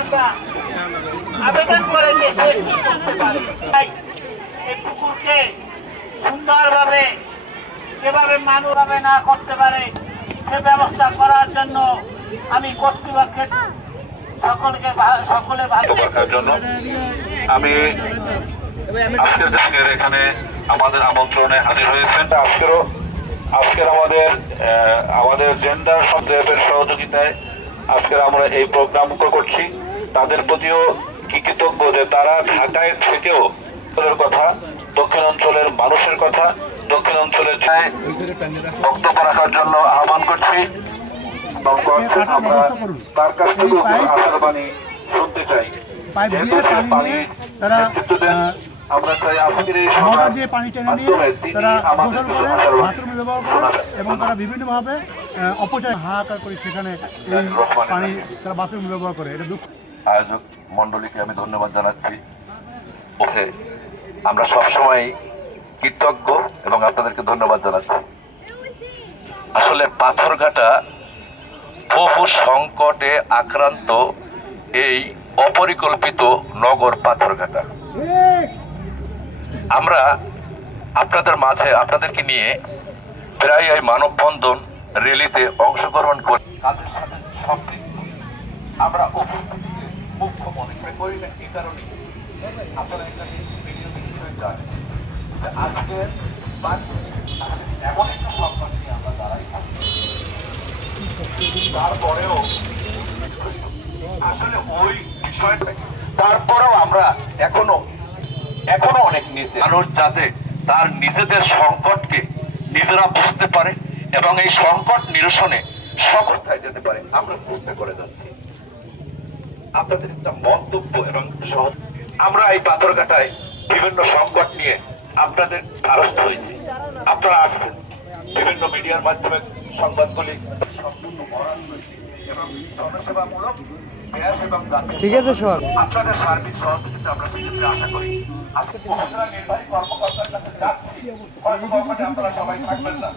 আমরা আবেদন করে এই পুকুরকে সুন্দরভাবে যেভাবে মানুষভাবে না করতে পারে সে ব্যবস্থা করার জন্য আমি কর্তৃপক্ষের সকলে ভালো জন্য আমি আজকের এখানে আমাদের আমন্ত্রণে হাজির হয়েছেন। আজকের আমাদের জেন্ডার সন্দেহের সহযোগিতায় আজকের আমরা এই প্রোগ্রাম করছি। তাদের প্রতিও কৃতজ্ঞ যে তারা ঢাকায় থেকেও কথা, দক্ষিণ অঞ্চলের মানুষের কথা, দক্ষিণ অঞ্চলের বক্তব্য রাখার জন্য আহ্বান করছি। আমরা তার কাছ থেকে আশার বাণী শুনতে চাই। আমরা চাই আজকের এই মোটর দিয়ে পানি টেনে নিয়ে তারা গোসল করে বাথরুমে ব্যবহার করে এবং তারা বিভিন্নভাবে অপচয় হাহাকার করে সেখানে এই পানি তারা বাথরুমে ব্যবহার করে। এটা দুঃখ। আয়োজক মন্ডলীকে আমি ধন্যবাদ জানাচ্ছি। আমরা সবসময় কৃতজ্ঞ এবং আপনাদেরকে ধন্যবাদ জানাচ্ছি। আসলে পাথরঘাটা বহু সংকটে আক্রান্ত এই অপরিকল্পিত নগর পাথরঘাটা। আমরা আপনাদের মাঝে আপনাদেরকে নিয়ে প্রায় এই মানববন্ধন র্যালিতে অংশগ্রহণ করি। কাজের সাথে সম্পৃক্ত আমরা মুখ্য মনে করি না। এই কারণে আপনারা এখানে জানেন যে আজকে এমন একটা সংকট নিয়ে আমরা দাঁড়াই থাকি, তারপরেও আসলে ওই বিষয়টা তারপরেও আমরা এখনো অনেক নিচে। মানুষ যাতে তার নিজেদের সংকটকে নিজেরা বুঝতে পারে এবং এই সংকট নিরসনে সবস্থায় যেতে পারে আমরা চেষ্টা করে যাচ্ছি। আপনাদের একটা মন্তব্য এবং সহজ আমরা এই পাথরঘাটায় বিভিন্ন সংকট নিয়ে আপনাদের দ্বারস্থ হয়েছি। আপনারা আসছেন বিভিন্ন মিডিয়ার মাধ্যমে সংবাদগুলি সম্পূর্ণ বরাদ হয়েছে এবং জনসেবামূলক ঠিক আছে স্যার, আপনাদের সার্বিক সহযোগিতা আমরা সেক্ষেত্রে আশা করি। আজকে উপজেলা নির্বাহী কর্মকর্তার কাছে যাচ্ছি, আপনারা সবাই থাকবেন না।